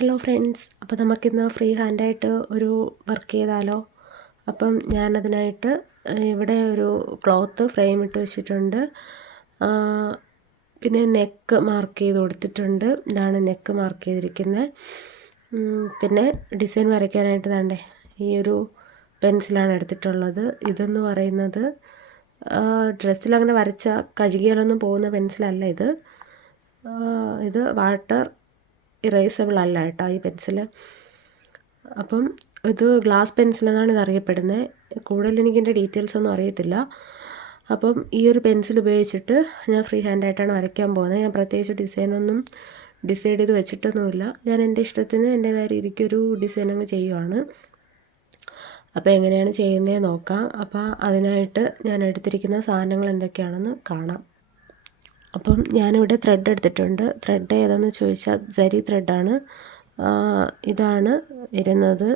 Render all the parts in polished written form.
Hello friends, അപ്പോൾ നമുക്കിന്ന് free ഹാൻഡായിട്ട് ഒരു വർക്ക് ചെയ്താലോ? അപ്പം ഞാനതിനായിട്ട് ഇവിടെ ഒരു ക്ലോത്ത് ഫ്രെയിം ഇട്ട് വെച്ചിട്ടുണ്ട്. പിന്നെ നെക്ക് മാർക്ക് ചെയ്ത് കൊടുത്തിട്ടുണ്ട്. ഇതാണ് നെക്ക് മാർക്ക് ചെയ്തിരിക്കുന്നത്. പിന്നെ ഡിസൈൻ വരയ്ക്കാനായിട്ട് ദാണ്ടേ ഈ ഒരു പെൻസിലാണ് എടുത്തിട്ടുള്ളത്. ഇതെന്ന് പറയുന്നത് ഡ്രസ്സിലങ്ങനെ വരച്ചാൽ കഴുകിയാലൊന്നും പോകുന്ന പെൻസിലല്ല ഇത്. ഇത് വാട്ടർ ഇറേസബിൾ അല്ല കേട്ടോ ഈ പെൻസിൽ. അപ്പം ഇത് ഗ്ലാസ് പെൻസിൽ എന്നാണ് ഇത് അറിയപ്പെടുന്നത്. കൂടുതൽ എനിക്കിതിൻ്റെ ഡീറ്റെയിൽസ് ഒന്നും അറിയത്തില്ല. അപ്പം ഈ ഒരു പെൻസിൽ ഉപയോഗിച്ചിട്ട് ഞാൻ ഫ്രീ ഹാൻഡായിട്ടാണ് വരയ്ക്കാൻ പോകുന്നത്. ഞാൻ പ്രത്യേകിച്ച് ഡിസൈനൊന്നും ഡിസൈഡ് ചെയ്ത് വെച്ചിട്ടൊന്നുമില്ല. ഞാൻ എൻ്റെ ഇഷ്ടത്തിന് എൻ്റേതായ രീതിക്കൊരു ഡിസൈൻ അങ്ങ് ചെയ്യുവാണ്. അപ്പോൾ എങ്ങനെയാണ് ചെയ്യുന്നത് നോക്കാം. അപ്പോൾ അതിനായിട്ട് ഞാൻ എടുത്തിരിക്കുന്ന സാധനങ്ങൾ എന്തൊക്കെയാണെന്ന് കാണാം. അപ്പം ഞാനിവിടെ ത്രെഡ് എടുത്തിട്ടുണ്ട്. ത്രെഡ് ഏതാണെന്ന് ചോദിച്ചാൽ ജരി ത്രെഡാണ്. ഇതാണ് വരുന്നത്.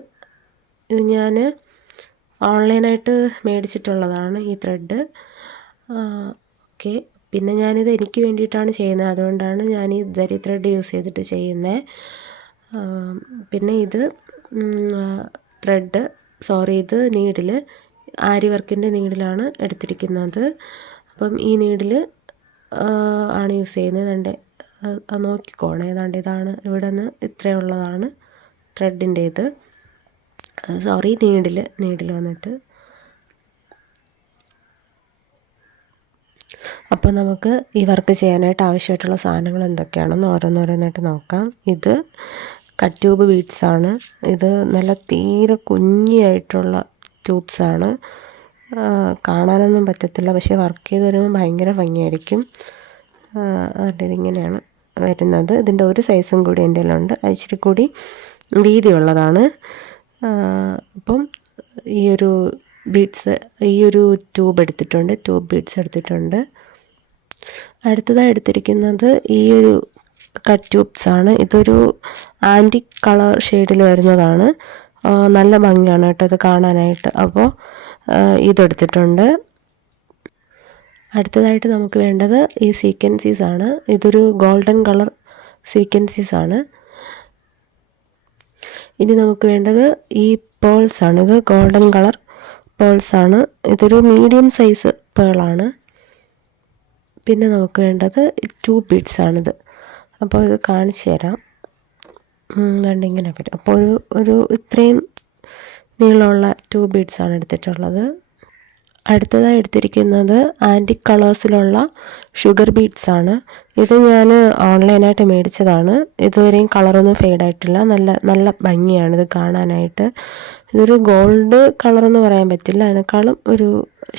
ഇത് ഞാൻ ഓൺലൈനായിട്ട് മേടിച്ചിട്ടുള്ളതാണ് ഈ ത്രെഡ്. ഓക്കെ, പിന്നെ ഞാനിത് എനിക്ക് വേണ്ടിയിട്ടാണ് ചെയ്യുന്നത്. അതുകൊണ്ടാണ് ഞാൻ ഈ ജരി ത്രെഡ് യൂസ് ചെയ്തിട്ട് ചെയ്യുന്നത്. പിന്നെ ഇത് ഇത് നീഡിൽ ആരി വർക്കിൻ്റെ നീഡിലാണ് എടുത്തിരിക്കുന്നത്. അപ്പം ഈ നീഡിൽ ആണ് യൂസ് ചെയ്യുന്നത്. അത് നോക്കിക്കോണേ. ഇതാണ് ഇവിടെ നിന്ന് ഇത്രയുള്ളതാണ് ത്രെഡിൻ്റെ ഇത്. നീഡിൽ വന്നിട്ട്. അപ്പോൾ നമുക്ക് ഈ വർക്ക് ചെയ്യാനായിട്ട് ആവശ്യമായിട്ടുള്ള സാധനങ്ങൾ എന്തൊക്കെയാണെന്ന് ഓരോന്നോരോന്നായിട്ട് നോക്കാം. ഇത് കട്ട് ട്യൂബ് ബീഡ്സാണ്. ഇത് നല്ല തീരെ കുഞ്ഞിയായിട്ടുള്ള ട്യൂബ്സാണ്. കാണാനൊന്നും പറ്റത്തില്ല, പക്ഷേ വർക്ക് ചെയ്ത് വരുമ്പോൾ ഭയങ്കര ഭംഗിയായിരിക്കും. ഇതിങ്ങനെയാണ് വരുന്നത്. ഇതിൻ്റെ ഒരു സൈസും കൂടി എൻ്റെ കയ്യിലുണ്ട്. ഇച്ചിരി കൂടി വീതിയുള്ളതാണ്. അപ്പം ഈ ഒരു ട്യൂബ് ബീഡ്സ് എടുത്തിട്ടുണ്ട്. അടുത്തതായി എടുത്തിരിക്കുന്നത് ഈ ഒരു കട്ട് ട്യൂബ്സാണ്. ഇതൊരു ആൻറ്റിക് കളർ ഷെയ്ഡിൽ വരുന്നതാണ്. നല്ല ഭംഗിയാണ് കേട്ടോ ഇത് കാണാനായിട്ട്. അപ്പോൾ ഇതെടുത്തിട്ടുണ്ട്. അടുത്തതായിട്ട് നമുക്ക് വേണ്ടത് ഈ സീക്വൻസീസ് ആണ്. ഇതൊരു ഗോൾഡൻ കളർ സീക്വൻസീസ് ആണ്. ഇനി നമുക്ക് വേണ്ടത് ഈ പേൾസ് ആണ്. ഇത് ഗോൾഡൻ കളർ പേൾസ് ആണ്. ഇതൊരു മീഡിയം സൈസ് പേളാണ്. പിന്നെ നമുക്ക് വേണ്ടത് ട്യൂബ് ബീഡ്സ് ആണിത്. അപ്പോൾ ഇത് കാണിച്ചു തരാം. ഇങ്ങനെ വരും. അപ്പോൾ ഒരു ഇത്രയും നീളമുള്ള ട്യൂബ് ബീഡ്സ് ആണ് എടുത്തിട്ടുള്ളത്. അടുത്തതായി എടുത്തിരിക്കുന്നത് ആൻറ്റിക് കളേഴ്സിലുള്ള ഷുഗർ ബീഡ്സ് ആണ്. ഇത് ഞാൻ ഓൺലൈനായിട്ട് മേടിച്ചതാണ്. ഇതുവരെയും കളറൊന്നും ഫെയ്ഡായിട്ടില്ല. നല്ല ഭംഗിയാണ് ഇത് കാണാനായിട്ട്. ഇതൊരു ഗോൾഡ് കളറെന്ന് പറയാൻ പറ്റില്ല. അതിനേക്കാളും ഒരു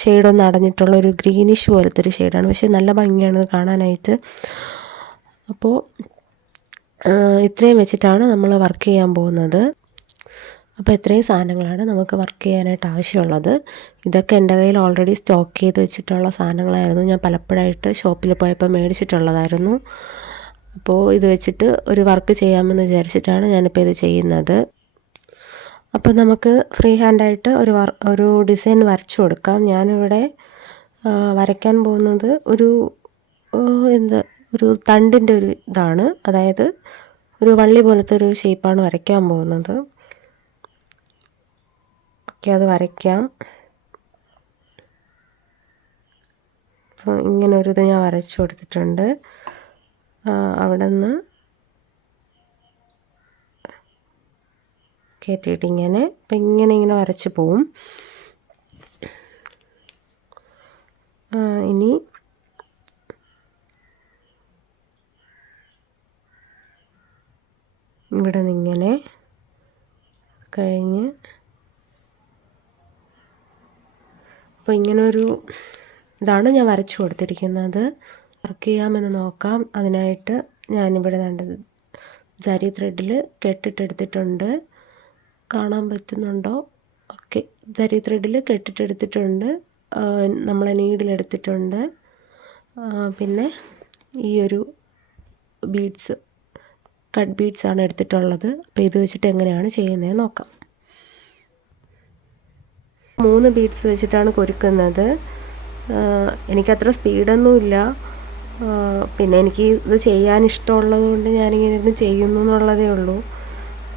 ഷെയ്ഡൊന്ന് അടഞ്ഞിട്ടുള്ള ഒരു ഗ്രീനിഷ് പോലത്തെ ഒരു ഷെയ്ഡാണ്. പക്ഷേ നല്ല ഭംഗിയാണ് ഇത് കാണാനായിട്ട്. അപ്പോൾ ഇത്രയും വെച്ചിട്ടാണ് നമ്മൾ വർക്ക് ചെയ്യാൻ പോകുന്നത്. അപ്പോൾ ഇത്രയും സാധനങ്ങളാണ് നമുക്ക് വർക്ക് ചെയ്യാനായിട്ട് ആവശ്യമുള്ളത്. ഇതൊക്കെ എൻ്റെ കയ്യിൽ ഓൾറെഡി സ്റ്റോക്ക് ചെയ്ത് വെച്ചിട്ടുള്ള സാധനങ്ങളായിരുന്നു. ഞാൻ പലപ്പോഴായിട്ട് ഷോപ്പിൽ പോയപ്പോൾ മേടിച്ചിട്ടുള്ളതായിരുന്നു. അപ്പോൾ ഇത് വെച്ചിട്ട് ഒരു വർക്ക് ചെയ്യാമെന്ന് വിചാരിച്ചിട്ടാണ് ഞാനിപ്പോൾ ഇത് ചെയ്യുന്നത്. അപ്പോൾ നമുക്ക് ഫ്രീ ഹാൻഡായിട്ട് ഒരു ഡിസൈൻ വരച്ചു കൊടുക്കാം. ഞാനിവിടെ വരയ്ക്കാൻ പോകുന്നത് ഒരു തണ്ടിൻ്റെ ഒരു ഇതാണ്. അതായത് ഒരു വള്ളി പോലത്തെ ഒരു ഷേപ്പാണ് വരയ്ക്കാൻ പോകുന്നത്. അത് വരയ്ക്കാം. അപ്പോൾ ഇങ്ങനെ ഒരു ഇത് ഞാൻ വരച്ചു കൊടുത്തിട്ടുണ്ട്. അവിടെ നിന്ന് കയറ്റിയിട്ട് ഇങ്ങനെ അപ്പം ഇങ്ങനെ വരച്ച് പോവും. ഇനി ഇവിടെ നിന്നിങ്ങനെ കഴിഞ്ഞ് അപ്പോൾ ഇതാണ് ഞാൻ വരച്ചു കൊടുത്തിരിക്കുന്നത്. വർക്ക് ചെയ്യാമെന്ന് നോക്കാം. അതിനായിട്ട് ഞാനിവിടെ ജരി ത്രെഡിൽ കെട്ടിട്ടെടുത്തിട്ടുണ്ട്. കാണാൻ പറ്റുന്നുണ്ടോ? ഓക്കെ, ജരി ത്രെഡിൽ കെട്ടിട്ടെടുത്തിട്ടുണ്ട്. നമ്മൾ നീഡിലെടുത്തിട്ടുണ്ട്. പിന്നെ ഈ ഒരു കട്ട് ബീഡ്സാണ് എടുത്തിട്ടുള്ളത്. അപ്പോൾ ഇത് വെച്ചിട്ട് എങ്ങനെയാണ് ചെയ്യുന്നത് നോക്കാം. 3 ബീഡ്സ് വെച്ചിട്ടാണ് കൊരുക്കുന്നത്. എനിക്കത്ര സ്പീഡൊന്നുമില്ല. പിന്നെ എനിക്ക് ഇത് ചെയ്യാൻ ഇഷ്ടമുള്ളത് കൊണ്ട് ഞാനിങ്ങനെ ഇരുന്ന് ചെയ്യുന്നു എന്നുള്ളതേ ഉള്ളൂ.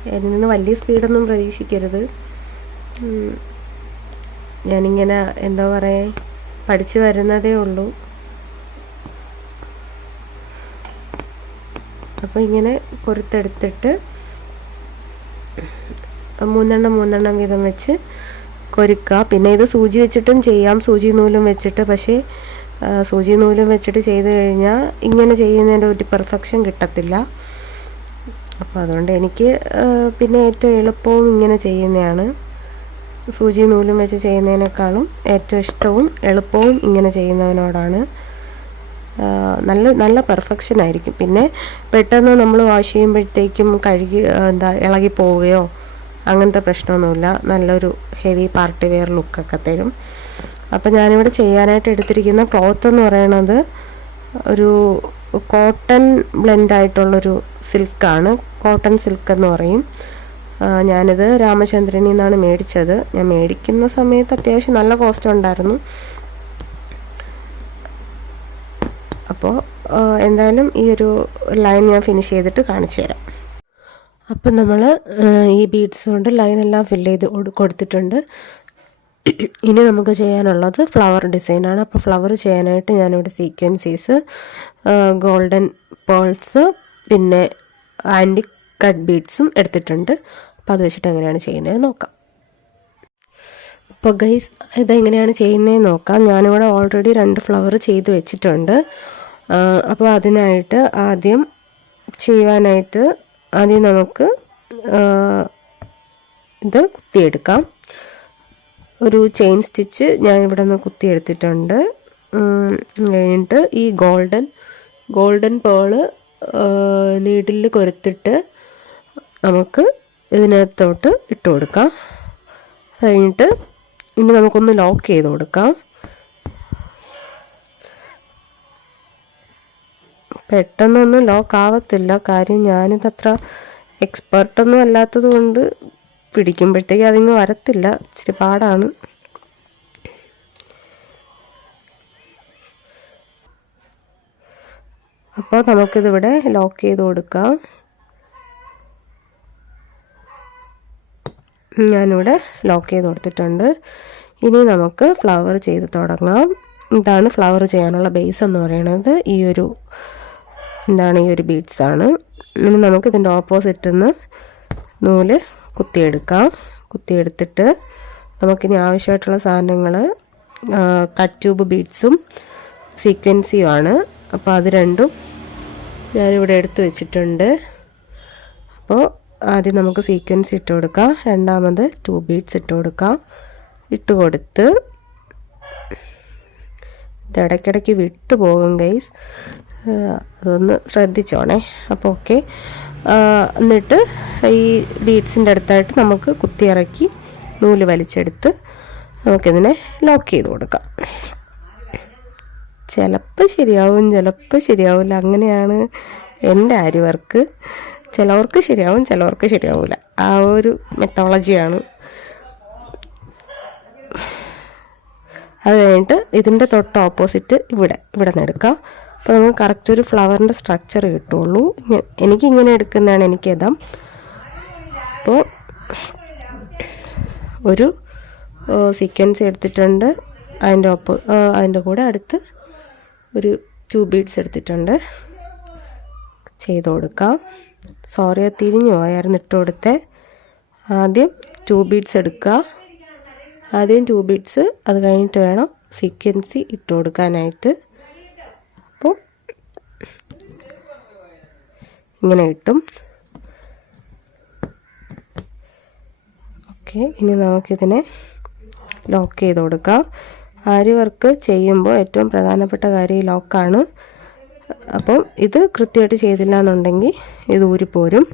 അതിൽ നിന്ന് വലിയ സ്പീഡൊന്നും പ്രതീക്ഷിക്കരുത്. ഞാനിങ്ങനെ എന്താ പറയുക, പഠിച്ചു വരുന്നതേ ഉള്ളൂ. അപ്പോൾ ഇങ്ങനെ കൊരുത്തെടുത്തിട്ട് മൂന്നെണ്ണം വീതം വെച്ച് കൊരുക്കുക. പിന്നെ ഇത് സൂചി വെച്ചിട്ടും ചെയ്യാം, സൂചി നൂലും വെച്ചിട്ട്. പക്ഷേ സൂചി നൂലും വെച്ചിട്ട് ചെയ്ത് കഴിഞ്ഞാൽ ഇങ്ങനെ ചെയ്യുന്നതിൻ്റെ ഒരു പെർഫെക്ഷൻ കിട്ടത്തില്ല. അപ്പോൾ അതുകൊണ്ട് എനിക്ക് പിന്നെ ഏറ്റവും എളുപ്പവും ഇങ്ങനെ ചെയ്യുന്നതാണ്. സൂചി നൂലും വെച്ച് ചെയ്യുന്നതിനേക്കാളും ഏറ്റവും ഇഷ്ടവും എളുപ്പവും ഇങ്ങനെ ചെയ്യുന്നതിനോടാണ്. നല്ല പെർഫെക്ഷൻ ആയിരിക്കും. പിന്നെ പെട്ടെന്ന് നമ്മൾ വാഷ് ചെയ്യുമ്പോഴത്തേക്കും ഇളകി പോവുകയോ അങ്ങനത്തെ പ്രശ്നമൊന്നുമില്ല. നല്ലൊരു ഹെവി പാർട്ടി വെയർ ലുക്കൊക്കെ തരും. അപ്പോൾ ഞാനിവിടെ ചെയ്യാനായിട്ട് എടുത്തിരിക്കുന്ന ക്ലോത്ത് എന്ന് പറയുന്നത് ഒരു കോട്ടൺ ബ്ലെൻഡായിട്ടുള്ളൊരു സിൽക്കാണ്. കോട്ടൺ സിൽക്ക് എന്ന് പറയും. ഞാനിത് രാമചന്ദ്രനിൽ നിന്നാണ് മേടിച്ചത്. ഞാൻ മേടിക്കുന്ന സമയത്ത് അത്യാവശ്യം നല്ല കോസ്റ്റ് ഉണ്ടായിരുന്നു. അപ്പോൾ എന്തായാലും ഈ ഒരു ലൈൻ ഞാൻ ഫിനിഷ് ചെയ്തിട്ട് കാണിച്ചു തരാം. അപ്പം നമ്മൾ ഈ ബീഡ്സ് കൊണ്ട് ലൈനെല്ലാം ഫില്ല് ചെയ്ത് കൊടുത്തിട്ടുണ്ട്. ഇനി നമുക്ക് ചെയ്യാനുള്ളത് ഫ്ലവർ ഡിസൈനാണ്. അപ്പോൾ ഫ്ലവർ ചെയ്യാനായിട്ട് ഞാനിവിടെ സീക്വൻസീസ്, ഗോൾഡൻ പേൾസ്, പിന്നെ ആൻറ്റിക് കട്ട് ബീഡ്സും എടുത്തിട്ടുണ്ട്. അപ്പോൾ അത് വെച്ചിട്ട് എങ്ങനെയാണ് ചെയ്യുന്നത് നോക്കാം. അപ്പോൾ ഗൈസ്, ഇതെങ്ങനെയാണ് ചെയ്യുന്നത് നോക്കാം. ഞാനിവിടെ ഓൾറെഡി 2 ഫ്ലവർ ചെയ്ത് വെച്ചിട്ടുണ്ട്. അപ്പോൾ അതിനായിട്ട് ആദ്യം നമുക്ക് ഇത് കുത്തിയെടുക്കാം. ഒരു ചെയിൻ സ്റ്റിച്ച് ഞാൻ ഇവിടെ നിന്ന് കുത്തിയെടുത്തിട്ടുണ്ട്. കഴിഞ്ഞിട്ട് ഈ ഗോൾഡൻ പേള് നീഡിൽ കൊരുത്തിട്ട് നമുക്ക് ഇതിനകത്തോട്ട് ഇട്ട് കൊടുക്കാം. കഴിഞ്ഞിട്ട് ഇനി നമുക്കൊന്ന് ലോക്ക് ചെയ്ത് കൊടുക്കാം. പെട്ടെന്നൊന്നും ലോക്ക് ആവത്തില്ല. കാര്യം ഞാനിതത്ര എക്സ്പെർട്ടൊന്നും അല്ലാത്തത് കൊണ്ട് പിടിക്കുമ്പോഴത്തേക്ക് അതിങ്ങ് വരത്തില്ല. ഇച്ചിരി പാടാണ്. അപ്പോൾ നമുക്കിതിവിടെ ലോക്ക് ചെയ്ത് കൊടുക്കാം. ഞാനിവിടെ ലോക്ക് ചെയ്ത് കൊടുത്തിട്ടുണ്ട്. ഇനി നമുക്ക് ഫ്ലവർ ചെയ്ത് തുടങ്ങാം. ഇതാണ് ഫ്ലവർ ചെയ്യാനുള്ള ബേസ് എന്ന് പറയുന്നത്. ഈ ഒരു ബീഡ്സാണ്. ഇനി നമുക്ക് ഇതിൻ്റെ ഓപ്പോസിറ്റിൽ നിന്ന് നൂല് കുത്തിയെടുത്തിട്ട് നമുക്കിനി ആവശ്യമായിട്ടുള്ള സാധനങ്ങൾ കട്ട് ട്യൂബ് ബീഡ്സും സീക്വൻസിയുമാണ്. അപ്പോൾ അത് രണ്ടും ഞാനിവിടെ എടുത്ത് വെച്ചിട്ടുണ്ട്. അപ്പോൾ ആദ്യം നമുക്ക് സീക്വൻസ് ഇട്ട് കൊടുക്കാം. രണ്ടാമത് 2 ബീഡ്സ് ഇട്ട് കൊടുക്കാം. ഇട്ട് കൊടുത്ത് ഇടയ്ക്കിടയ്ക്ക് വിട്ടു പോകും ഗൈസ്, അതൊന്ന് ശ്രദ്ധിച്ചോണേ. അപ്പോൾ ഓക്കെ. എന്നിട്ട് ഈ ബീഡ്സിൻ്റെ അടുത്തായിട്ട് നമുക്ക് കുത്തിയിറക്കി നൂല് വലിച്ചെടുത്ത് നമുക്കിതിനെ ലോക്ക് ചെയ്ത് കൊടുക്കാം. ചിലപ്പോൾ ശരിയാവും, ചിലപ്പോൾ ശരിയാവില്ല. അങ്ങനെയാണ് എൻ്റെ ആരി വർക്ക്. ചിലവർക്ക് ശരിയാവും, ചിലവർക്ക് ശരിയാവില്ല. ആ ഒരു മെത്തോളജിയാണ്. അത് കഴിഞ്ഞിട്ട് ഇതിൻ്റെ തൊട്ട് ഓപ്പോസിറ്റ് ഇവിടെ നിന്ന് എടുക്കാം. അപ്പോൾ നമുക്ക് കറക്റ്റ് ഒരു ഫ്ലവറിൻ്റെ സ്ട്രക്ചർ കിട്ടുള്ളൂ. എനിക്കിങ്ങനെ എടുക്കുന്നതാണ് എനിക്കിതം. അപ്പോൾ ഒരു സീക്വൻസ് എടുത്തിട്ടുണ്ട്. അതിൻ്റെ കൂടെ അടുത്ത് ഒരു 2 ബീഡ്സ് എടുത്തിട്ടുണ്ട്. ചെയ്ത് കൊടുക്കാം. സോറി, തിരിഞ്ഞു പോയായിരുന്നു ഇട്ട് കൊടുത്തേ. ആദ്യം 2 ബീഡ്സ് എടുക്കുക. ആദ്യം 2 ബീഡ്സ്, അത് കഴിഞ്ഞിട്ട് വേണം സീക്വൻസി ഇട്ട് കൊടുക്കാനായിട്ട്. അപ്പോൾ ഇങ്ങനെ കിട്ടും. ഓക്കെ, ഇനി നമുക്കിതിനെ ലോക്ക് ചെയ്ത് കൊടുക്കാം. ആരി വർക്ക് ചെയ്യുമ്പോൾ ഏറ്റവും പ്രധാനപ്പെട്ട കാര്യം ഈ ലോക്കാണ്. അപ്പം ഇത് കൃത്യമായിട്ട് ചെയ്തില്ല എന്നുണ്ടെങ്കിൽ ഇത് ഊരിപ്പോരും.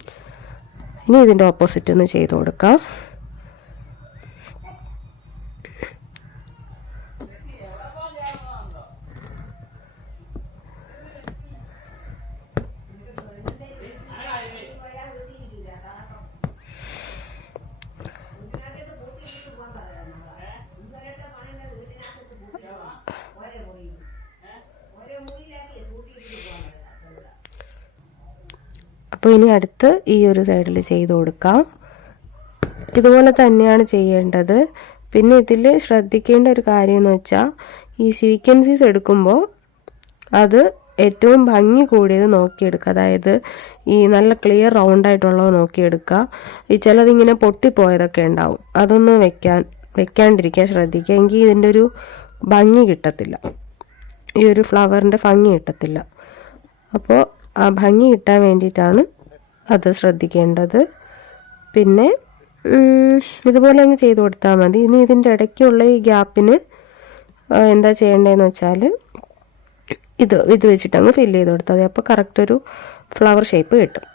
ഇനി ഇതിൻ്റെ ഓപ്പോസിറ്റ് ഒന്ന് ചെയ്ത് കൊടുക്കാം. അപ്പോൾ ഇനി അടുത്ത് ഈ ഒരു സൈഡിൽ ചെയ്ത് കൊടുക്കാം. ഇതുപോലെ തന്നെയാണ് ചെയ്യേണ്ടത്. പിന്നെ ഇതിൽ ശ്രദ്ധിക്കേണ്ട ഒരു കാര്യം എന്ന് വെച്ചാൽ ഈ സീക്വൻസീസ് എടുക്കുമ്പോൾ അത് ഏറ്റവും ഭംഗി കൂടിയത് നോക്കിയെടുക്കുക. അതായത് ഈ നല്ല ക്ലിയർ റൗണ്ടായിട്ടുള്ളത് നോക്കിയെടുക്കുക. ഈ ചിലതിങ്ങനെ പൊട്ടിപ്പോയതൊക്കെ ഉണ്ടാവും, അതൊന്നും വെക്കാണ്ടിരിക്കാൻ ശ്രദ്ധിക്കുക. എങ്കിൽ ഇതിൻ്റെ ഒരു ഭംഗി കിട്ടത്തില്ല, ഈ ഒരു ഫ്ലവറിൻ്റെ ഭംഗി കിട്ടത്തില്ല. അപ്പോൾ ആ ഭംഗി കിട്ടാൻ വേണ്ടിയിട്ടാണ് അത് ശ്രദ്ധിക്കേണ്ടത്. പിന്നെ ഇതുപോലെ അങ്ങ് ചെയ്ത് കൊടുത്താൽ മതി. ഇനി ഇതിൻ്റെ ഇടയ്ക്കുള്ള ഈ ഗ്യാപ്പിന് എന്താ ചെയ്യേണ്ടതെന്ന് വെച്ചാൽ ഇത് വെച്ചിട്ടങ്ങ് ഫില്ല് ചെയ്ത് കൊടുത്താൽ മതി. അപ്പോൾ കറക്റ്റ് ഒരു ഫ്ലവർ ഷേപ്പ് കിട്ടും.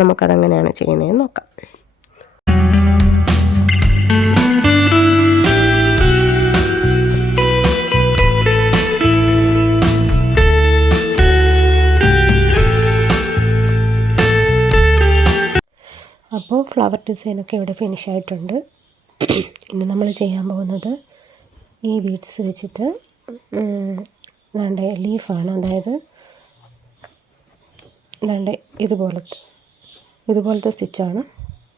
നമുക്കതെങ്ങനെയാണ് ചെയ്യുന്നതെന്ന് നോക്കാം. അപ്പോൾ ഫ്ലവർ ഡിസൈനൊക്കെ ഇവിടെ ഫിനിഷ് ആയിട്ടുണ്ട്. ഇനി നമ്മൾ ചെയ്യാൻ പോകുന്നത് ഈ ബീഡ്സ് വെച്ചിട്ട് വേണ്ട ലീഫാണ്. അതായത് വേണ്ട ഇതുപോലത്തെ സ്റ്റിച്ചാണ്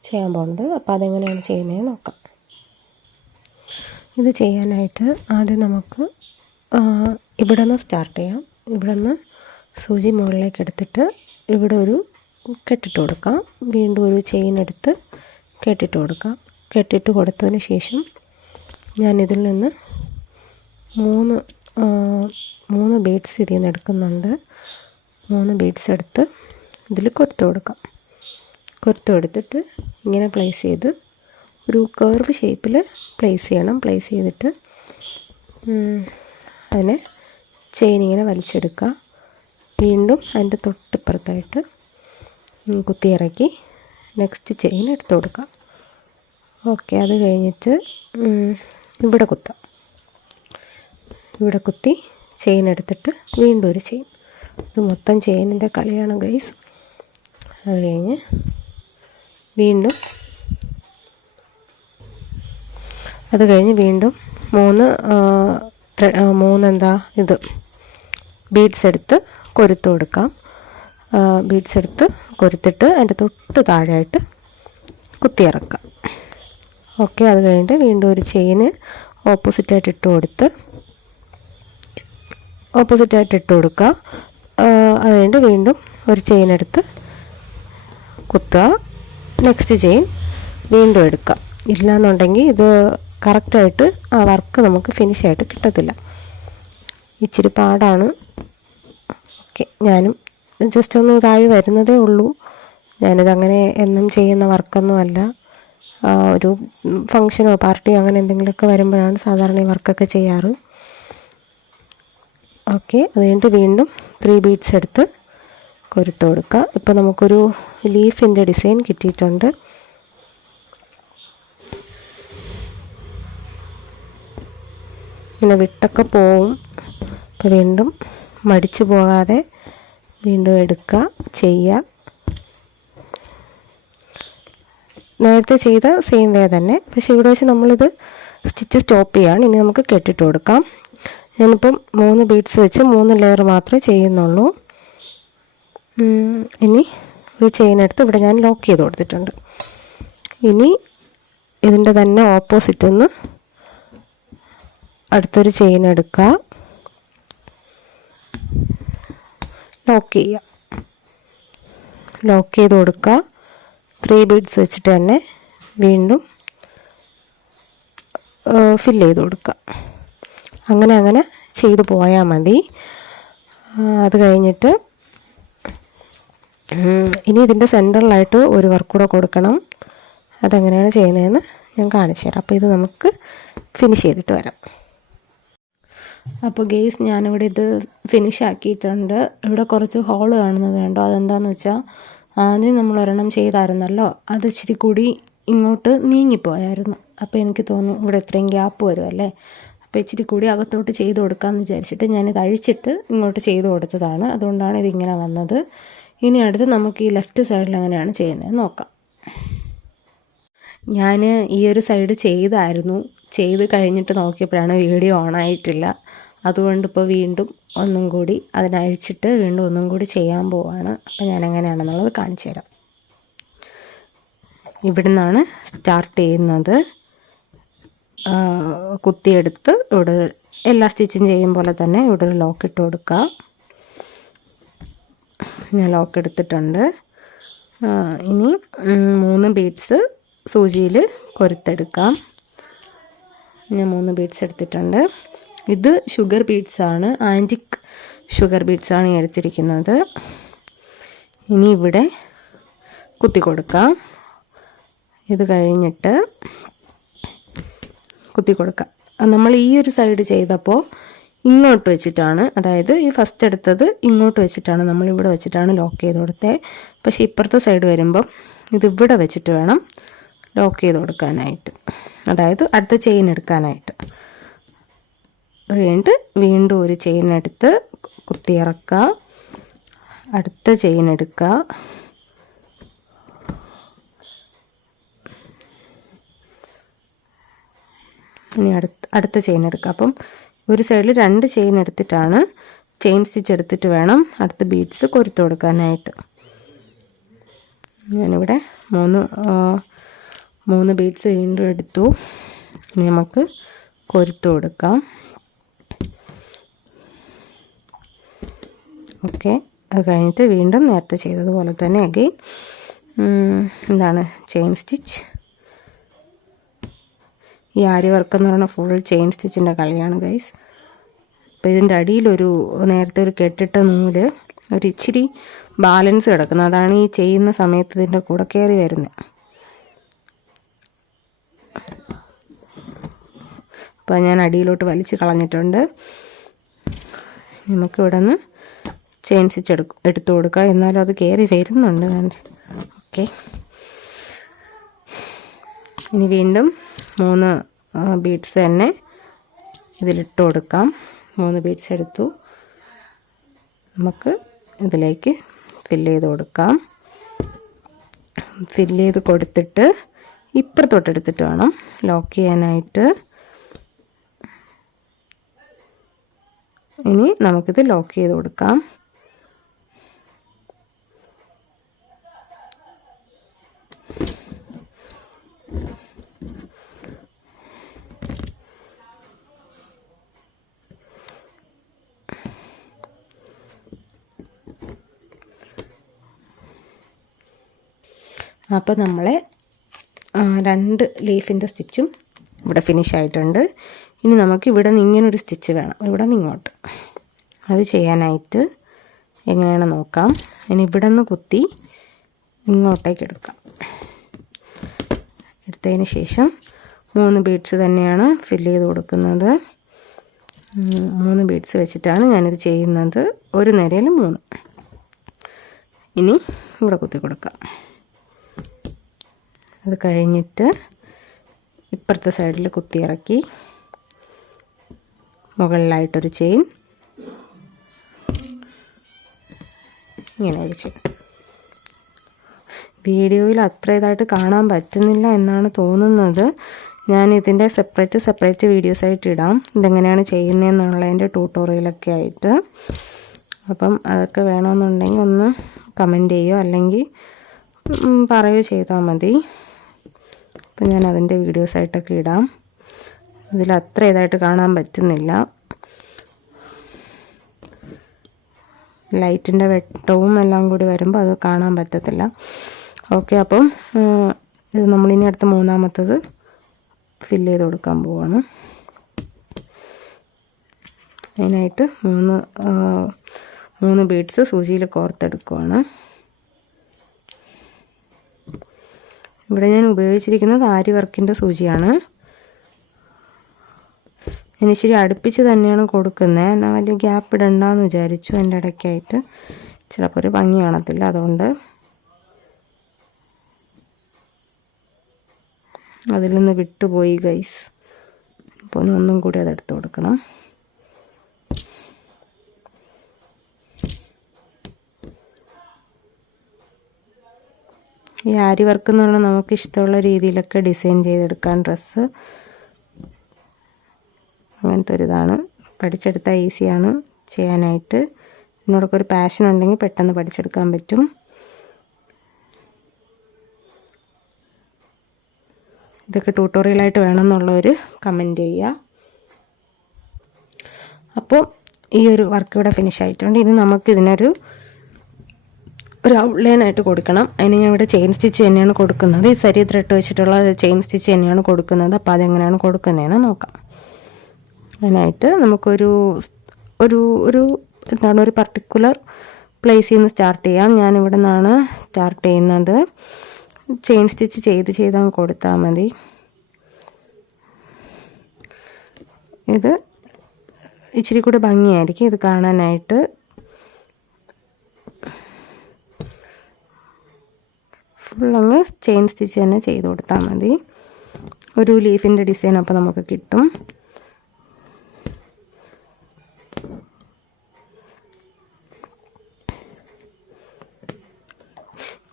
ചെയ്യാൻ പോകുന്നത്. അപ്പോൾ അതെങ്ങനെയാണ് ചെയ്യുന്നതെന്ന് നോക്കാം. ഇത് ചെയ്യാനായിട്ട് ആദ്യം നമുക്ക് ഇവിടെ നിന്ന് സ്റ്റാർട്ട് ചെയ്യാം. ഇവിടെ നിന്ന് സൂചി മുകളിലേക്ക് എടുത്തിട്ട് ഇവിടെ ഒരു കെട്ടിട്ട് കൊടുക്കാം. വീണ്ടും ഒരു ചെയിൻ എടുത്ത് കെട്ടിട്ട് കൊടുക്കാം. കെട്ടിട്ട് കൊടുത്തതിന് ശേഷം ഞാനിതിൽ നിന്ന് മൂന്ന് ബീഡ്സ് ഇതിൽ നിന്ന് എടുക്കുന്നുണ്ട്. 3 ബീഡ്സ് എടുത്ത് ഇതിൽ കൊരുത്ത് കൊടുക്കാം. കൊരുത്ത് കൊടുത്തിട്ട് ഇങ്ങനെ പ്ലേസ് ചെയ്ത് ഒരു കർവ് ഷേപ്പിൽ പ്ലേസ് ചെയ്യണം. പ്ലേസ് ചെയ്തിട്ട് അതിനെ ചെയിൻ ഇങ്ങനെ വലിച്ചെടുക്കുക. വീണ്ടും അതിൻ്റെ തൊട്ടിപ്പുറത്തായിട്ട് കുത്തിയിറക്കി നെക്സ്റ്റ് ചെയിൻ എടുത്ത് കൊടുക്കാം. ഓക്കെ, അത് കഴിഞ്ഞിട്ട് ഇവിടെ കുത്താം. ഇവിടെ കുത്തി ചെയിൻ എടുത്തിട്ട് വീണ്ടും ഒരു ചെയിൻ. ഇത് മൊത്തം ചെയിനിൻ്റെ കളിയാണ് ഗൈസ്. അത് കഴിഞ്ഞ് വീണ്ടും മൂന്ന് ബീഡ്സ് എടുത്ത് കൊരുത്ത് കൊടുക്കാം. ബീഡ്സ് എടുത്ത് കൊരുത്തിട്ട് അതിൻ്റെ തൊട്ട് താഴെയായിട്ട് കുത്തിയിറക്കാം. ഓക്കെ, അത് കഴിഞ്ഞിട്ട് വീണ്ടും ഒരു ചെയിന് ഓപ്പോസിറ്റായിട്ട് ഇട്ട് കൊടുക്കുക. അത് കഴിഞ്ഞിട്ട് വീണ്ടും ഒരു ചെയിൻ എടുത്ത് കുത്തുക. നെക്സ്റ്റ് ചെയിൻ വീണ്ടും എടുക്കുക. ഇല്ലയെന്നുണ്ടെങ്കിൽ ഇത് കറക്റ്റായിട്ട് ആ വർക്ക് നമുക്ക് ഫിനിഷായിട്ട് കിട്ടത്തില്ല. ഇച്ചിരി പാടാണ്. ഓക്കെ, ഞാനും ജസ്റ്റ് ഒന്ന് ഇതായി വരുന്നതേ ഉള്ളൂ. ഞാനിതങ്ങനെ എന്നും ചെയ്യുന്ന വർക്കൊന്നും അല്ല. ഒരു ഫങ്ഷനോ പാർട്ടിയോ അങ്ങനെ എന്തെങ്കിലുമൊക്കെ വരുമ്പോഴാണ് സാധാരണ ഈ വർക്കൊക്കെ ചെയ്യാറ്. ഓക്കെ, അത് കഴിഞ്ഞിട്ട് വീണ്ടും 3 ബീഡ്സ് എടുത്ത് കൊരുത്ത് കൊടുക്കുക. ഇപ്പോൾ നമുക്കൊരു ലീഫിൻ്റെ ഡിസൈൻ കിട്ടിയിട്ടുണ്ട്. ഇങ്ങനെ വിട്ടൊക്കെ പോവും. അപ്പോൾ വീണ്ടും മടിച്ചു പോകാതെ വീണ്ടും എടുക്കുക, ചെയ്യുക. നേരത്തെ ചെയ്ത സെയിം വേ തന്നെ, പക്ഷേ ഇവിടെ വെച്ച് നമ്മളിത് സ്റ്റിച്ച് സ്റ്റോപ്പ് ചെയ്യാണ്. ഇനി നമുക്ക് കെട്ടിട്ട് കൊടുക്കാം. ഞാനിപ്പം 3 ബീഡ്സ് വെച്ച് 3 ലെയർ മാത്രമേ ചെയ്യുന്നുള്ളൂ. ഇനി ഒരു ചെയിൻ എടുത്ത് ഇവിടെ ഞാൻ ലോക്ക് ചെയ്ത് കൊടുത്തിട്ടുണ്ട്. ഇനി ഇതിൻ്റെ തന്നെ ഓപ്പോസിറ്റ് നിന്ന് അടുത്തൊരു ചെയിൻ എടുക്കുക, ലോക്ക് ചെയ്യുക. ലോക്ക് ചെയ്ത് കൊടുക്കുക. 3 ബീഡ്സ് വെച്ചിട്ട് തന്നെ വീണ്ടും ഫില്ല് ചെയ്ത് കൊടുക്കുക. അങ്ങനെ ചെയ്ത് പോയാൽ മതി. അത് കഴിഞ്ഞിട്ട് ഇനി ഇതിൻ്റെ സെൻറ്ററിലായിട്ട് ഒരു വർക്ക് കൂടെ കൊടുക്കണം. അതെങ്ങനെയാണ് ചെയ്യുന്നതെന്ന് ഞാൻ കാണിച്ചു തരാം. അപ്പോൾ ഇത് നമുക്ക് ഫിനിഷ് ചെയ്തിട്ട് വരാം. അപ്പോൾ ഗെയ്സ്, ഞാനിവിടെ ഇത് ഫിനിഷ് ആക്കിയിട്ടുണ്ട്. ഇവിടെ കുറച്ച് ഹോള് കാണുന്നത് കണ്ടോ? അതെന്താണെന്ന് വെച്ചാൽ ആദ്യം നമ്മൾ ഒരെണ്ണം ചെയ്തായിരുന്നല്ലോ, അത് ഇച്ചിരി കൂടി ഇങ്ങോട്ട് നീങ്ങിപ്പോയായിരുന്നു. അപ്പോൾ എനിക്ക് തോന്നി ഇവിടെ ഇത്രയും ഗ്യാപ്പ് വരുമല്ലേ, അപ്പോൾ ഇച്ചിരി കൂടി അകത്തോട്ട് ചെയ്ത് കൊടുക്കാമെന്ന് വിചാരിച്ചിട്ട് ഞാനിത് അഴിച്ചിട്ട് ഇങ്ങോട്ട് ചെയ്ത് കൊടുത്തതാണ്. അതുകൊണ്ടാണ് ഇതിങ്ങനെ വന്നത്. ഇനി അടുത്ത് നമുക്ക് ഈ ലെഫ്റ്റ് സൈഡിൽ എങ്ങനെയാണ് ചെയ്യുന്നത് നോക്കാം. ഞാൻ ഈ ഒരു സൈഡ് ചെയ്ത് കഴിഞ്ഞിട്ട് നോക്കിയപ്പോഴാണ് വീഡിയോ ഓണായിട്ടില്ല. അതുകൊണ്ട് ഇപ്പോൾ വീണ്ടും ഒന്നും കൂടി അതിനഴിച്ചിട്ട് വീണ്ടും ഒന്നും കൂടി ചെയ്യാൻ പോവാണ്. അപ്പോൾ ഞാൻ എങ്ങനെയാണെന്നുള്ളത് കാണിച്ചു തരാം. ഇവിടെ നിന്നാണ് സ്റ്റാർട്ട് ചെയ്യുന്നത്. കുത്തിയെടുത്ത് ഇവിടെ എല്ലാ സ്റ്റിച്ചും ചെയ്യും പോലെ തന്നെ ഇവിടെ ഒരു ലോക്ക് ഇട്ട് കൊടുക്കുക. ഞാൻ ലോക്ക് എടുത്തിട്ടുണ്ട്. ഇനി 3 ബീഡ്സ് സൂചിയിൽ കൊരുത്തെടുക്കാം. ഞാൻ 3 ബീഡ്സ് എടുത്തിട്ടുണ്ട്. ഇത് ഷുഗർ ബീഡ്സാണ്, ആൻറ്റിക് ഷുഗർ ബീഡ്സാണ് ഈ എടുത്തിരിക്കുന്നത്. ഇനി ഇവിടെ കുത്തി കൊടുക്കാം. ഇത് കഴിഞ്ഞിട്ട് കുത്തി കൊടുക്കാം. നമ്മൾ ഈ ഒരു സൈഡ് ചെയ്തപ്പോൾ ഇങ്ങോട്ട് വെച്ചിട്ടാണ്, അതായത് ഈ ഫസ്റ്റ് എടുത്തത് ഇങ്ങോട്ട് വെച്ചിട്ടാണ്, നമ്മളിവിടെ വെച്ചിട്ടാണ് ലോക്ക് ചെയ്ത് കൊടുത്തത്. പക്ഷേ ഇപ്പുറത്തെ സൈഡ് വരുമ്പം ഇതിവിടെ വെച്ചിട്ട് വേണം ലോക്ക് ചെയ്ത് കൊടുക്കാനായിട്ട്, അതായത് അടുത്ത ചെയിൻ എടുക്കാനായിട്ട്. കഴിഞ്ഞിട്ട് വീണ്ടും ഒരു ചെയിൻ എടുത്ത് കുത്തിയിറക്കുക, അടുത്ത ചെയിൻ എടുക്കുക, ഇനി അടുത്ത ചെയിൻ എടുക്കുക. അപ്പം ഒരു സൈഡിൽ 2 ചെയിൻ എടുത്തിട്ടാണ്, ചെയിൻ സ്റ്റിച്ച് എടുത്തിട്ട് വേണം അടുത്ത ബീഡ്സ് കൊരുത്ത് കൊടുക്കാനായിട്ട്. ഞാനിവിടെ 3 ബീഡ്സ് വീണ്ടും എടുത്തു. ഇനി നമുക്ക് കൊരുത്ത് കൊടുക്കാം. ഓക്കെ, അത് കഴിഞ്ഞിട്ട് വീണ്ടും നേരത്തെ ചെയ്തതുപോലെ തന്നെ അഗെയിൻ എന്താണ് ചെയിൻ സ്റ്റിച്ച്. ഈ ആരി വർക്ക് എന്ന് പറയുന്നത് ഫുൾ ചെയിൻ സ്റ്റിച്ചിൻ്റെ കളിയാണ് ഗൈസ്. അപ്പോൾ ഇതിൻ്റെ അടിയിലൊരു നേരത്തെ ഒരു കെട്ടിട്ട നൂല് ഒരു ഇച്ചിരി ബാലൻസ് കിടക്കുന്നത്, അതാണ് ഈ ചെയ്യുന്ന സമയത്ത് ഇതിൻ്റെ കൂടെ കയറി വരുന്നത്. അപ്പോൾ ഞാൻ അടിയിലോട്ട് വലിച്ച് കളഞ്ഞിട്ടുണ്ട്. നമുക്കിവിടെ നിന്ന് ചെയിൻ സ്റ്റിച്ച് എടുത്തു കൊടുക്കുക. എന്നാലും അത് കയറി വരുന്നുണ്ട് കണ്ട്. ഓക്കെ, ഇനി വീണ്ടും 3 ബീഡ്സ് തന്നെ ഇതിലിട്ട് കൊടുക്കാം. 3 ബീഡ്സ് എടുത്തു. നമുക്ക് ഇതിലേക്ക് ഫില്ല് ചെയ്ത് കൊടുക്കാം. ഫില്ല് ചെയ്ത് കൊടുത്തിട്ട് ഇപ്പുറത്തോട്ടെടുത്തിട്ട് വേണം ലോക്ക് ചെയ്യാനായിട്ട്. ഇനി നമുക്കിത് ലോക്ക് ചെയ്ത് കൊടുക്കാം. അപ്പോൾ നമ്മളെ 2 ലീഫിൻ്റെ സ്റ്റിച്ചും ഇവിടെ ഫിനിഷ് ആയിട്ടുണ്ട്. ഇനി നമുക്ക് ഇവിടെ നിന്ന് ഇങ്ങനൊരു സ്റ്റിച്ച് വേണം, ഇവിടെ നിന്ന് ഇങ്ങോട്ട്. അത് ചെയ്യാനായിട്ട് എങ്ങനെയാണ് നോക്കാം. ഇനി ഇവിടെ നിന്ന് കുത്തി ഇങ്ങോട്ടേക്ക് എടുക്കാം. എടുത്തതിന് ശേഷം 3 ബീഡ്സ് തന്നെയാണ് ഫില്ല് ചെയ്ത് കൊടുക്കുന്നത്. 3 ബീഡ്സ് വെച്ചിട്ടാണ് ഞാനിത് ചെയ്യുന്നത്. ഒരു നിരയിൽ 3. ഇനി ഇവിടെ കുത്തി കൊടുക്കാം. അത് കഴിഞ്ഞിട്ട് ഇപ്പുറത്തെ സൈഡിൽ കുത്തിയിറക്കി മുകളിലായിട്ടൊരു ചെയിൻ, ഇങ്ങനെ ഒരു ചെയിൻ. വീഡിയോയിൽ അത്ര ഇതായിട്ട് കാണാൻ പറ്റുന്നില്ല എന്നാണ് തോന്നുന്നത്. ഞാൻ ഇതിൻ്റെ സെപ്പറേറ്റ് വീഡിയോസായിട്ട് ഇടാം, ഇതെങ്ങനെയാണ് ചെയ്യുന്നതെന്നുള്ളതിൻ്റെ ട്യൂട്ടോറിയലൊക്കെ ആയിട്ട്. അപ്പം അതൊക്കെ വേണമെന്നുണ്ടെങ്കിൽ ഒന്ന് കമൻറ്റ് ചെയ്യുകയോ അല്ലെങ്കിൽ പറയുകയോ ചെയ്താൽ മതി. അപ്പം ഞാൻ അതിൻ്റെ വീഡിയോസായിട്ടൊക്കെ ഇടാം. ഇതിൽ അത്ര ഇതായിട്ട് കാണാൻ പറ്റുന്നില്ല, ലൈറ്റിൻ്റെ വെട്ടവും എല്ലാം കൂടി വരുമ്പോൾ അത് കാണാൻ പറ്റത്തില്ല. ഓക്കെ, അപ്പം ഇത് നമ്മളിനി അടുത്ത 3ാമത്തത് ഫില്ല് ചെയ്ത് കൊടുക്കാൻ പോവാണ്. അതിനായിട്ട് 3 ബീഡ്സ് സൂചിയിൽ കോർത്തെടുക്കുവാണ്. ഇവിടെ ഞാൻ ഉപയോഗിച്ചിരിക്കുന്നത് ആരി വർക്കിൻ്റെ സൂചിയാണ്. ഞാൻ ഇച്ചിരി അടുപ്പിച്ച് തന്നെയാണ് കൊടുക്കുന്നത്, എന്നാൽ വലിയ ഗ്യാപ്പ് ഇടണ്ടെന്ന് വിചാരിച്ചു. എൻ്റെ ഇടയ്ക്കായിട്ട് ചിലപ്പോൾ ഒരു ഭംഗി കാണത്തില്ല, അതുകൊണ്ട് അതിൽ നിന്ന് വിട്ടുപോയി ഗൈസ്. അപ്പോൾ ഒന്നും കൂടി അതെടുത്ത് കൊടുക്കണം. ഈ ആരി വർക്ക് എന്ന് പറഞ്ഞാൽ നമുക്ക് ഇഷ്ടമുള്ള രീതിയിലൊക്കെ ഡിസൈൻ ചെയ്തെടുക്കാൻ ഡ്രസ്സ്, അങ്ങനത്തെ ഒരിതാണ്. പഠിച്ചെടുത്താൽ ഈസിയാണ് ചെയ്യാനായിട്ട്. ഇതിനോടൊക്കെ ഒരു പാഷൻ ഉണ്ടെങ്കിൽ പെട്ടെന്ന് പഠിച്ചെടുക്കാൻ പറ്റും. ഇതൊക്കെ ട്യൂട്ടോറിയലായിട്ട് വേണമെന്നുള്ളവർ കമൻറ്റ് ചെയ്യുക. അപ്പോൾ ഈ ഒരു വർക്ക് ഇവിടെ ഫിനിഷ് ആയിട്ടുണ്ട്. ഇനി നമുക്ക് ഇതിനൊരു ഔട്ട്ലൈനായിട്ട് കൊടുക്കണം. അതിന് ഞാൻ ഇവിടെ ചെയിൻ സ്റ്റിച്ച് തന്നെയാണ് കൊടുക്കുന്നത്. ഈ സരി ത്രെഡ് വെച്ചിട്ടുള്ള ചെയിൻ സ്റ്റിച്ച് തന്നെയാണ് കൊടുക്കുന്നത്. അപ്പോൾ അതെങ്ങനെയാണ് കൊടുക്കുന്നതെന്ന് നോക്കാം. അതിനായിട്ട് നമുക്കൊരു ഒരു പർട്ടിക്കുലർ പ്ലേസിൽ നിന്ന് സ്റ്റാർട്ട് ചെയ്യാം. ഞാനിവിടെ നിന്നാണ് സ്റ്റാർട്ട് ചെയ്യുന്നത്. ചെയിൻ സ്റ്റിച്ച് ചെയ്ത് കൊടുത്താൽ മതി. ഇത് ഇച്ചിരി കൂടെ ഭംഗിയായിരിക്കും ഇത് കാണാനായിട്ട്. ഫുള്ളങ്ങ് ചെയിൻ സ്റ്റിച്ച് തന്നെ ചെയ്ത് കൊടുത്താൽ മതി. ഒരു ലീഫിൻ്റെ ഡിസൈൻ അപ്പോൾ നമുക്ക് കിട്ടും.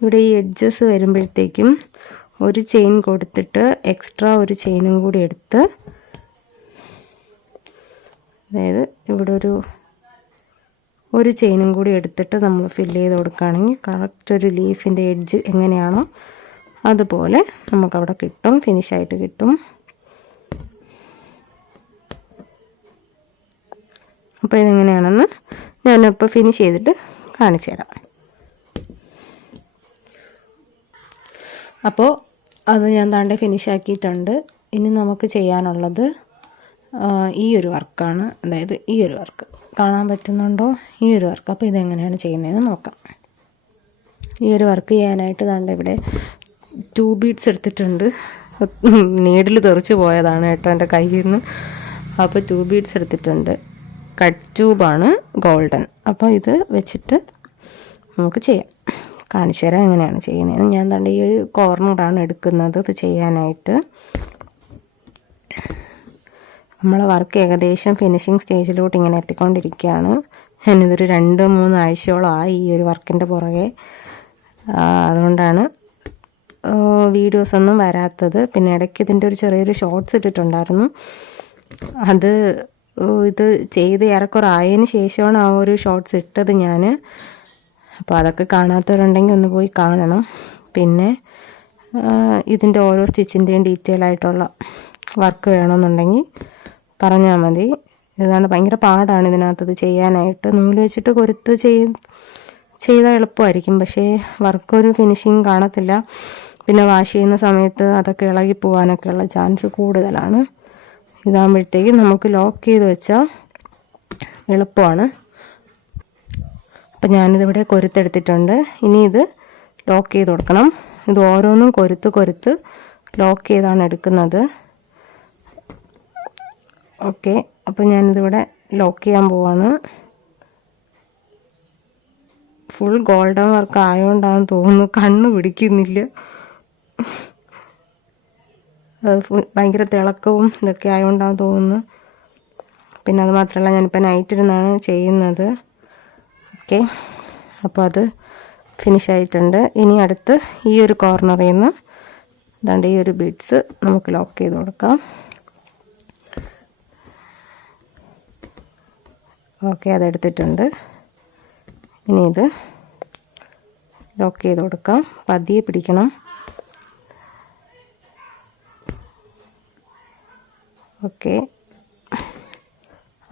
ഇവിടെ ഈ എഡ്ജസ് വരുമ്പോഴത്തേക്കും ഒരു ചെയിൻ കൊടുത്തിട്ട് എക്സ്ട്രാ ഒരു ചെയിനും കൂടി എടുത്ത്, അതായത് ഇവിടെ ഒരു ചെയിനും കൂടി എടുത്തിട്ട് നമ്മൾ ഫില്ല് ചെയ്ത് കൊടുക്കുകയാണെങ്കിൽ കറക്റ്റ് ഒരു ലീഫിൻ്റെ എഡ്ജ് എങ്ങനെയാണോ അതുപോലെ നമുക്കവിടെ കിട്ടും, ഫിനിഷായിട്ട് കിട്ടും. അപ്പോൾ ഇതെങ്ങനെയാണെന്ന് ഞാനിപ്പോൾ ഫിനിഷ് ചെയ്തിട്ട് കാണിച്ചു തരാം. അപ്പോൾ അത് ഞാൻ താണ്ടെ ഫിനിഷ് ആക്കിയിട്ടുണ്ട്. ഇനി നമുക്ക് ചെയ്യാനുള്ളത് ഈ ഒരു വർക്കാണ്. അതായത് ഈ ഒരു വർക്ക് കാണാൻ പറ്റുന്നുണ്ടോ? ഈ ഒരു വർക്ക്. അപ്പോൾ ഇതെങ്ങനെയാണ് ചെയ്യുന്നതെന്ന് നോക്കാം. ഈ ഒരു വർക്ക് ചെയ്യാനായിട്ട് താണ്ടെ ഇവിടെ 2 ബീഡ്സ് എടുത്തിട്ടുണ്ട്. നീഡിൽ തെറിച്ച് പോയതാണ് കേട്ടോ എൻ്റെ കയ്യിൽ നിന്ന്. അപ്പോൾ 2 ബീഡ്സ് എടുത്തിട്ടുണ്ട്. കട്ട് ട്യൂബാണ് ഗോൾഡൻ. അപ്പോൾ ഇത് വെച്ചിട്ട് നമുക്ക് ചെയ്യാം. കാണിച്ചു തരാം എങ്ങനെയാണ് ചെയ്യുന്നത്. ഞാൻ താണ്ടെ ഈ ഒരു കോർണറാണ് എടുക്കുന്നത് ഇത് ചെയ്യാനായിട്ട്. നമ്മളെ വർക്ക് ഏകദേശം ഫിനിഷിങ് സ്റ്റേജിലോട്ട് ഇങ്ങനെ എത്തിക്കൊണ്ടിരിക്കുകയാണ്. ഞാനിതൊരു 2-3 ആഴ്ചയോളമായി ഈ ഒരു വർക്കിൻ്റെ പുറകെ. അതുകൊണ്ടാണ് വീഡിയോസൊന്നും വരാത്തത്. പിന്നെ ഇടയ്ക്ക് ഇതിൻ്റെ ഒരു ചെറിയൊരു ഷോർട്സ് ഇട്ടിട്ടുണ്ടായിരുന്നു. ഇത് ചെയ്ത് ഏറെക്കുറെ ആയതിന് ശേഷമാണ് ആ ഒരു ഷോർട്സ് ഇട്ടത് ഞാൻ. അപ്പോൾ അതൊക്കെ കാണാത്തവരുണ്ടെങ്കിൽ ഒന്ന് പോയി കാണണം. പിന്നെ ഇതിൻ്റെ ഓരോ സ്റ്റിച്ചിൻ്റെയും ഡീറ്റെയിൽ ആയിട്ടുള്ള വർക്ക് വേണമെന്നുണ്ടെങ്കിൽ പറഞ്ഞാൽ മതി. ഇതാണ് ഭയങ്കര പാടാണ് ഇതിനകത്തത് ചെയ്യാനായിട്ട്. നൂല് വെച്ചിട്ട് കൊരുത്ത് ചെയ്താൽ എളുപ്പമായിരിക്കും, പക്ഷേ വർക്കൊരു ഫിനിഷിങ് കാണത്തില്ല. പിന്നെ വാഷ് ചെയ്യുന്ന സമയത്ത് അതൊക്കെ ഇളകി പോകാനൊക്കെയുള്ള ചാൻസ് കൂടുതലാണ്. ഇതാകുമ്പോഴത്തേക്കും നമുക്ക് ലോക്ക് ചെയ്ത് വെച്ചാൽ എളുപ്പമാണ്. അപ്പം ഞാനിതിവിടെ കൊരുത്തെടുത്തിട്ടുണ്ട്. ഇനി ഇത് ലോക്ക് ചെയ്ത് കൊടുക്കണം. ഇത് ഓരോന്നും കൊരുത്ത് ലോക്ക് ചെയ്താണ് എടുക്കുന്നത്. ഓക്കെ, അപ്പോൾ ഞാനിതിവിടെ ലോക്ക് ചെയ്യാൻ പോവാണ്. ഫുൾ ഗോൾഡൻ വർക്ക് ആയതുകൊണ്ടാണെന്ന് തോന്നുന്നു കണ്ണ് പിടിക്കുന്നില്ല. അത് ഭയങ്കര തിളക്കവും ഇതൊക്കെ ആയതുകൊണ്ടാണെന്ന് തോന്നുന്നു. പിന്നെ അത് മാത്രമല്ല ഞാനിപ്പോൾ നൈറ്റിരുന്നാണ് ചെയ്യുന്നത്. ഓക്കെ, അപ്പോൾ അത് ഫിനിഷായിട്ടുണ്ട്. ഇനി അടുത്ത് ഈ ഒരു കോർണറിൽ നിന്ന് ദാണ്ട് ഈ ഒരു ബീഡ്സ് നമുക്ക് ലോക്ക് ചെയ്ത് കൊടുക്കാം. ഓക്കെ, അതെടുത്തിട്ടുണ്ട്. ഇനി ഇത് ലോക്ക് ചെയ്ത് കൊടുക്കാം. പതിയെ പിടിക്കണം. ഓക്കെ,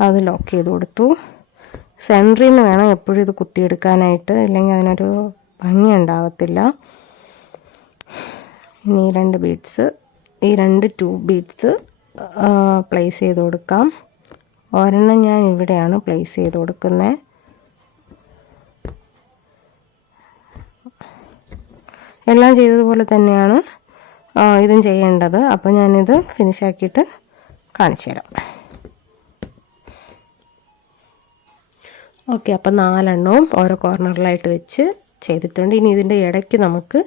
അത് ലോക്ക് ചെയ്ത് കൊടുത്തു. സെൻറ്ററിൽ നിന്ന് വേണം എപ്പോഴും ഇത് കുത്തിയെടുക്കാനായിട്ട്, ഇല്ലെങ്കിൽ അതിനൊരു ഭംഗി ഉണ്ടാവത്തില്ല. ഇനി ഈ 2 ബീഡ്സ്, ഈ 2 ബീഡ്സ് പ്ലേസ് ചെയ്ത് കൊടുക്കാം. ഒരെണ്ണം ഞാൻ ഇവിടെയാണ് പ്ലേസ് ചെയ്ത് കൊടുക്കുന്നത്. എല്ലാം ചെയ്തതുപോലെ തന്നെയാണ് ഇതും ചെയ്യേണ്ടത്. അപ്പോൾ ഞാനിത് ഫിനിഷാക്കിയിട്ട് കാണിച്ചു തരാം. ഓക്കെ, അപ്പോൾ 4 എണ്ണവും ഓരോ കോർണറിലായിട്ട് വെച്ച് ചെയ്തിട്ടുണ്ട്. ഇനി ഇതിൻ്റെ ഇടയ്ക്ക് നമുക്ക്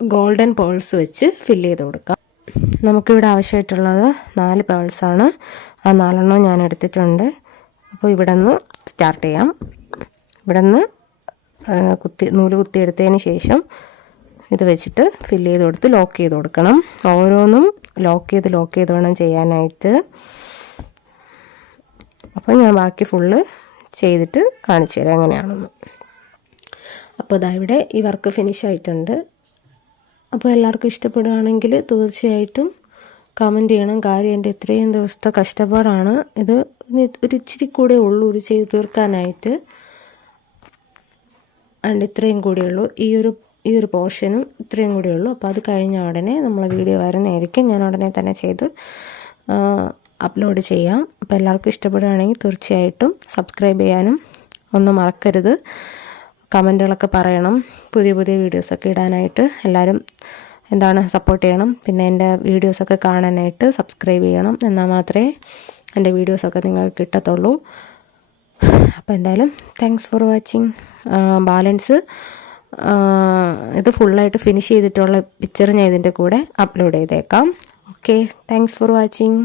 ഗോൾഡൻ പേൾസ് വെച്ച് ഫില്ല് ചെയ്ത് കൊടുക്കാം. നമുക്കിവിടെ ആവശ്യമായിട്ടുള്ളത് 4 പേൾസാണ്. ആ 4 എണ്ണവും ഞാൻ എടുത്തിട്ടുണ്ട്. അപ്പോൾ ഇവിടെ നിന്ന് സ്റ്റാർട്ട് ചെയ്യാം. ഇവിടെ നിന്ന് നൂല് കുത്തി എടുത്തതിന് ശേഷം ഇത് വെച്ചിട്ട് ഫില്ല് ചെയ്ത് കൊടുത്ത് ലോക്ക് ചെയ്ത് കൊടുക്കണം. ഓരോന്നും ലോക്ക് ചെയ്ത് വേണം ചെയ്യാനായിട്ട്. അപ്പോൾ ഞാൻ ബാക്കി ഫുള്ള് ചെയ്തിട്ട് കാണിച്ചു തരാം എങ്ങനെയാണെന്ന്. അപ്പോൾ ഇതാ ഇവിടെ ഈ വർക്ക് ഫിനിഷ് ആയിട്ടുണ്ട്. അപ്പോൾ എല്ലാവർക്കും ഇഷ്ടപ്പെടുകയാണെങ്കിൽ തീർച്ചയായിട്ടും കമൻറ്റ് ചെയ്യണം. കാര്യം എൻ്റെ ഇത്രയും ദിവസത്തെ കഷ്ടപ്പാടാണ് ഇത്. ഒരു ഇച്ചിരി കൂടെ ഉള്ളൂ ഇത് ചെയ്ത് തീർക്കാനായിട്ട്. ആണ്ട് ഇത്രയും കൂടിയുള്ളൂ, ഈ ഒരു പോർഷനും ഇത്രയും കൂടിയുള്ളൂ. അപ്പോൾ അത് കഴിഞ്ഞ ഉടനെ നമ്മൾ വീഡിയോ വരുന്നതായിരിക്കും. ഞാൻ ഉടനെ തന്നെ ചെയ്ത് അപ്ലോഡ് ചെയ്യാം. അപ്പോൾ എല്ലാവർക്കും ഇഷ്ടപ്പെടുകയാണെങ്കിൽ തീർച്ചയായിട്ടും സബ്സ്ക്രൈബ് ചെയ്യാനും ഒന്നും മറക്കരുത്. കമൻറ്റുകളൊക്കെ പറയണം. പുതിയ വീഡിയോസൊക്കെ ഇടാനായിട്ട് എല്ലാവരും സപ്പോർട്ട് ചെയ്യണം. പിന്നെ എൻ്റെ വീഡിയോസൊക്കെ കാണാനായിട്ട് സബ്സ്ക്രൈബ് ചെയ്യണം. എന്നാൽ മാത്രമേ എൻ്റെ വീഡിയോസൊക്കെ നിങ്ങൾക്ക് കിട്ടത്തുള്ളൂ. അപ്പോൾ എന്തായാലും താങ്ക്സ് ഫോർ വാച്ചിങ്. ബാലൻസ് ഇത് ഫുള്ളായിട്ട് ഫിനിഷ് ചെയ്തിട്ടുള്ള പിക്ചർ ഞാൻ ഇതിൻ്റെ കൂടെ അപ്ലോഡ് ചെയ്തേക്കാം. Okay, thanks for watching.